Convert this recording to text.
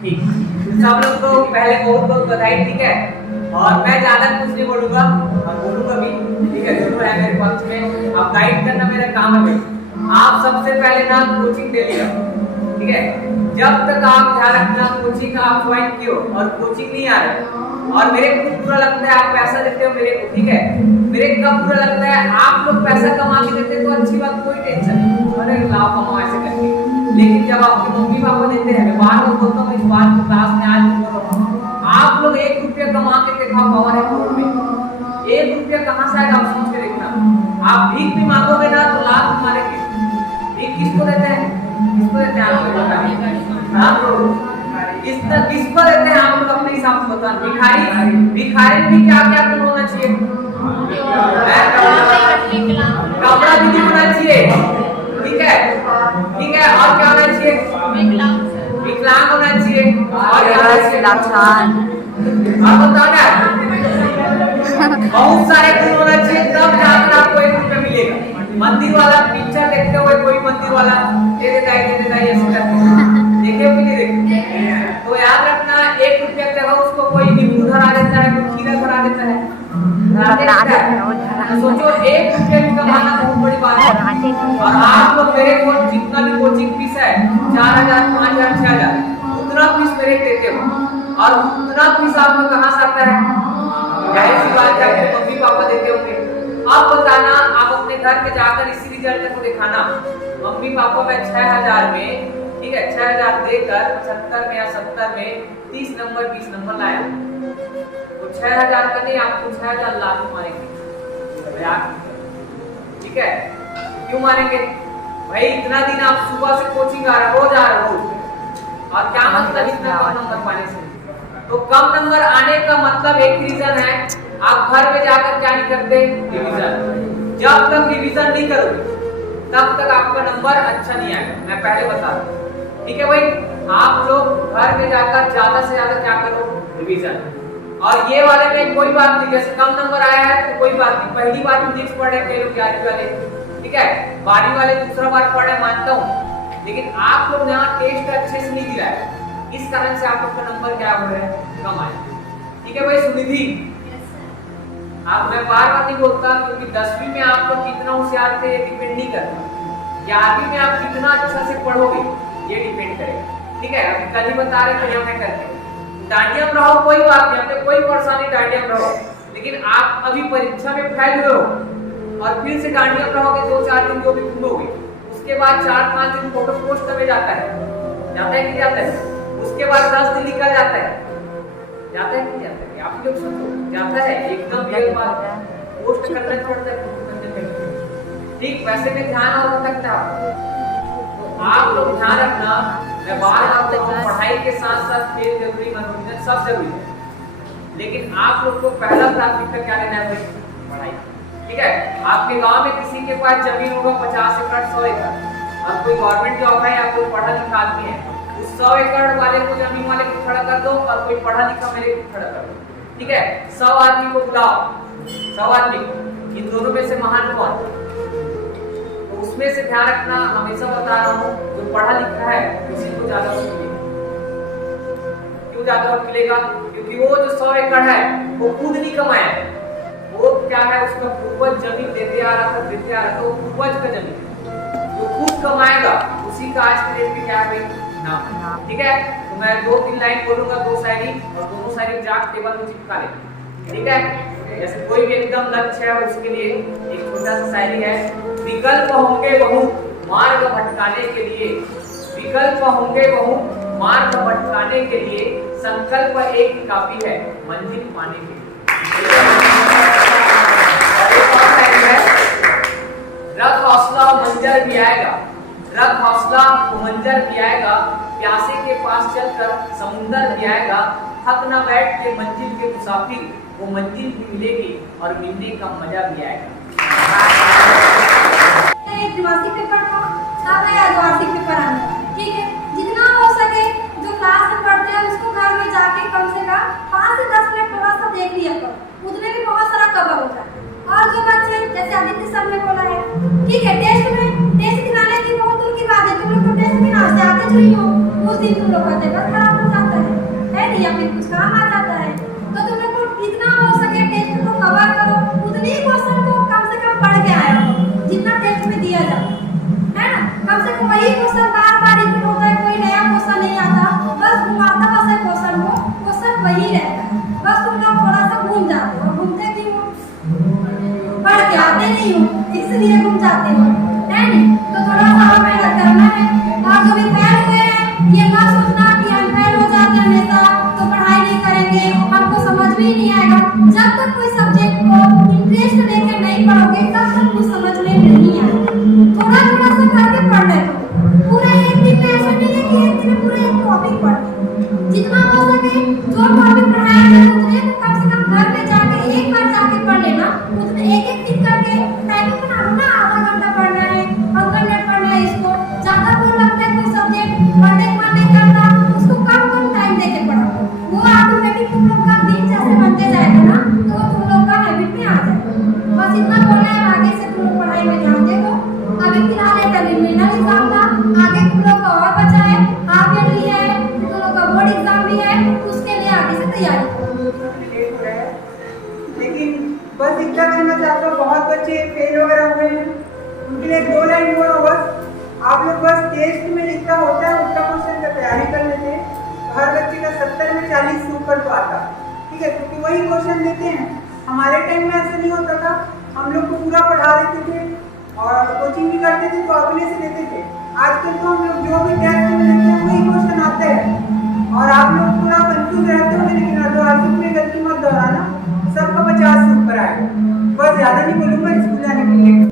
ठीक, सब लोग को पहले बहुत बहुत बधाई, ठीक है। और मैं ज्यादा कुछ नहीं बोलूंगा और बोलूंगा भी, ठीक है। दोनों है मेरे पक्ष में, अब गाइड करना मेरा काम है भाई। आप सबसे पहले ना कोचिंग ले लिया, ठीक है। जब तक आप ध्यान रखना कोचिंग आप ज्वाइन किए और कोचिंग नहीं आ रहा और मेरे को बुरा लगता है आप पैसा देते हो मेरे को, ठीक है। मेरे कब बुरा लगता है आप लोग पैसा कमा के देते तो अच्छी बात, कोई टेंशन नहीं, अरे लाभ कमाओ ऐसे करके। लेकिन जब आपके मम्मी पापा देते हैं, मैं बार बार बोलता हूँ इस बात को क्लास में आज बोल रहा हूँ, आप लोग 1 रुपया कमा के दिखाओ पावर है करोड़ में। 1 रुपया कहाँ से आएगा आप सोच के देखना। आप भीख भी मांगोगे ना तो लाख मारेंगे। भीख किसको देते हैं, किसको देते हैं आप लोग बताइए, किसको देते हैं आप लोग अपने हिसाब से बताओ। भिखारी, भिखारी भी क्या क्या गुण होना चाहिए, कपड़ा भी होना चाहिए, ठीक है, ठीक है। और क्या होना चाहिए, विकलांग होना चाहिए, और क्या होना चाहिए, आप बताओ ना, बहुत सारे गुण होना चाहिए, तब जाकर आपको 1 रुपया मिलेगा। मंदिर वाला पिक्चर देखते हुए कोई मंदिर वाला दे देता है ऐसे करके, देखे भी नहीं देखे, तो याद रखना 1 रुपया की जगह उसको कोई नींबू धरा देता है, कोई खीरा धरा देता है। सोचो 1 रुपया भी कमाना बहुत बड़ी बात है। और आप लोग मेरे को जितना भी कोचिंग फीस है 4000, 5000, 6000 उतना फीस मेरे देते हो, और उतना फीस आप लोग कहाँ से आता है, जाहिर सी बात है आपके मम्मी पापा देते होंगे। अब बताना आप अपने घर पे जाकर इसी रिजल्ट को दिखाना, मम्मी पापा में 6000 में, ठीक है, 6000 देकर 75 में या 70 में 30 नंबर 20 नंबर लाया, तो 6000 का नहीं आपको 6000 लाख मारेंगे, ठीक है। क्यों मारेंगे भाई, इतना दिन आप सुबह से कोचिंग आ रहे हो, रोज आ रहे हो, और क्या मतलब इतना कम नंबर पाने से। तो कम नंबर आने का मतलब एक रीजन है, आप घर में जाकर क्या नहीं करते, रिवीजन। जब तक रिवीजन नहीं करोगे तब तक आपका नंबर अच्छा नहीं आएगा, मैं पहले बता रहा हूँ, ठीक है भाई। आप लोग घर में जाकर ज्यादा से ज्यादा क्या करो, रिवीजन। और ये वाले में कोई बात नहीं, जैसे कम नंबर आया है तो कोई बात नहीं, पहली बार फिजिक्स पढ़े कई लोग 11वीं वाले, ठीक है, 12वीं वाले दूसरा बार पढ़े मानता हूँ, लेकिन आप लोग यहाँ टेस्ट अच्छे से नहीं दिया है, इस कारण से आप लोग का नंबर क्या हो रहा है, कम आया, ठीक है भाई। सुनिधि, आप मैं बार बार नहीं बोलता क्योंकि 10वीं में आप लोग कितना होशियार थे ये डिपेंड नहीं करता, 11वीं में आप कितना अच्छा से पढ़ोगे ये डिपेंड करेगा, ठीक है। अभी कल ही बता रहे थे हमने करके डांडिया में रहो, कोई बात नहीं, हमें कोई परेशानी, डांडिया में रहो, लेकिन आप अभी परीक्षा में फेल हुए हो और फिर से डांडिया में रहोगे 2-4 दिन जो भी घूमोगे, उसके बाद 4-5 दिन फोटो पोस्ट में जाता है कि जाता है, उसके बाद 10 दिन निकल जाता है, जाता है कि जाता है, आप लोग सोचो जाता है, एकदम रियल बात है, पोस्ट करना पड़ता है, ठीक। वैसे में ध्यान और भटकता है, तो आप लोग ध्यान रखना। मैं बार बार बोलता हूं पढ़ाई के साथ साथ खेल जरूरी, मनोरंजन सब जरूरी है, लेकिन आप लोग को पहला प्राथमिकता क्या लेना है, पढ़ाई, ठीक है। आपके गांव में किसी के पास जमीन होगा 50 एकड़ 100 एकड़, और कोई गवर्नमेंट जॉब है या कोई पढ़ा लिखा आदमी है, उस 100 एकड़ वाले को, जमीन वाले को खड़ा कर दो और कोई पढ़ा लिखा मेरे को खड़ा कर दो, ठीक है। 100 आदमी को बुलाओ, 100 आदमी, इन दोनों में से महान कौन, तो उसमें से ध्यान रखना। हमेशा बता रहा हूँ जो पढ़ा लिखा है उसी को ज्यादा वोट मिलेगा। क्यों ज्यादा वोट मिलेगा, क्योंकि वो जो 100 एकड़ है वो खुद नहीं कमाया, वो क्या है, उसका पूर्वज जमीन देते आ रहा था, वो पूर्वज का जमीन जो खुद कमाएगा उसी का आज के डेट में क्या है नाम, ठीक है। तो मैं 2-3 लाइन बोलूंगा, 2 शायरी, और दोनों शायरी जाके टेबल में चिपका लेंगे, ठीक है। जैसे कोई भी एकदम लक्ष्य है उसके लिए एक छोटा सा शायरी है, विकल्प होंगे बहु मार्ग भटकाने के लिए, विकल्प होंगे बहु मार्ग भटकाने के लिए, संकल्प एक ही काफी है मंजिल पाने के लिए। रख हौसला मंजर भी आएगा, रख हौसला मंजर भी आएगा, प्यासे के पास चलकर समुंदर भी आएगा, थक न बैठ के मंजिल के मुसाफिर, वो मंजिल भी मिलेगी और मिलने का मजा भी आएगा। द्विमासिक पेपर था, अब है अर्धवार्षिक पेपर आना, ठीक है। जितना हो सके जो क्लास में पढ़ते हैं उसको घर में जाके कम से कम 5 से 10 मिनट थोड़ा सा देख लिया करो, उतने में बहुत सारा कवर होता है। और जो बच्चे जैसे आदित्य सर ने बोला है, ठीक है, टेस्ट दिलाने की बहुत दूर की बात है, तुम लोग तो टेस्ट दिलाने से आते नहीं हो, उस दिन तुम लोग का पेपर खराब हो जाता है। जितना हो सके जो टॉपिक पढ़ाया जाए उतने को कम से कम घर में जाके एक बार जाके पढ़ लेना। उतने एक दिन करके टाइमिंग बना लो ना, आधा घंटा पढ़ना है, 15 मिनट पढ़ना है। इसको ज्यादा बोर लगता है कोई सब्जेक्ट पढ़ने का मन नहीं करता, उसको कम टाइम देके पढ़ो। वो ऑटोमेटिक तुम लोग का दिन जैसे बनते जाएगा ना, तो तुम लोग का हैबिट में आ जाएगा। बस इतना बोलना है, आगे से तुम लोग पढ़ाई में ध्यान दे दो। अभी फिलहाल एक टर्मिनल एग्जाम था, आगे तुम लोग का और बचा है, हाफ ईयरली है, तुम लोग का बोर्ड एग्जाम भी है, उसके लिए आगे से तैयारी करो। लेकिन बस इतना कहना चाहता हूँ, बहुत बच्चे फेल वगैरह हुए हैं, उनके लिए 2 लाइन हुआ बस। आप लोग बस टेस्ट में जितना होता है उतना क्वेश्चन का तैयारी कर लेते हैं। हर बच्चे का 70 में 40 से ऊपर तो आता, ठीक है, क्योंकि वही क्वेश्चन देते हैं। हमारे टाइम में ऐसा नहीं होता था, हम लोग को पूरा पढ़ा देते थे और कोचिंग भी करते थे तो अपने से देते थे। आजकल तो हम लोग जो भी टेस्ट में देते हैं वही क्वेश्चन आते हैं और आप लोग थोड़ा कंफ्यूज रहते हो, लेकिन अर्धवार्षिक में गलती मत दोहराना, सबका 50 से ऊपर आएगा। बस ज़्यादा नहीं बोलूँगा, स्कूल जाने के लिए।